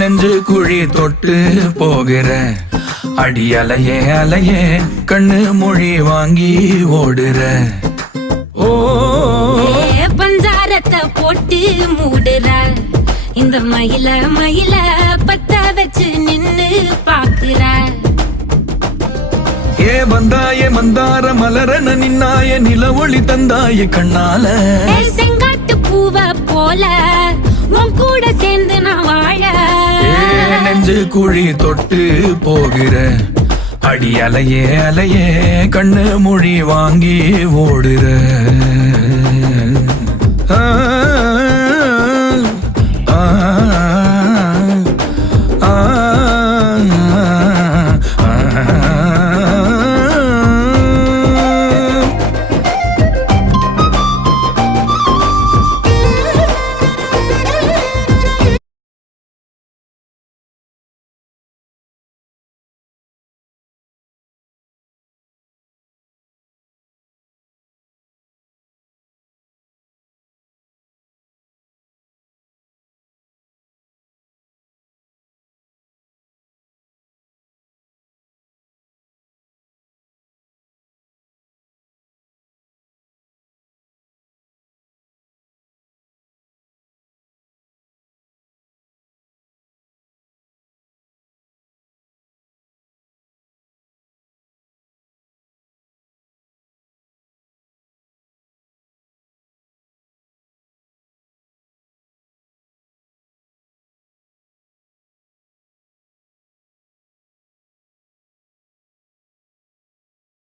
நெஞ்சு குழி தொட்டு போகிற அடி அலையே அலையே கண்ணு மொழி வாங்கி ஓடுற. ஓ பஞ்சாரத்தை போட்டு மூடுற இந்த மயில மயில பத்த வச்சு நின்னு பாக்குற. ஏ வந்தாய மந்தார மலரன நின்னாய நில ஒளி தந்தாய கண்ணால. செங்காட்டு பூவ போல உன் கூட சேர்ந்து நான் வாழ. நெஞ்சு குழி தொட்டு போகிற அடி அலையே அலையே கண்ணு மொழி வாங்கி ஓடுற. ஆ ஆ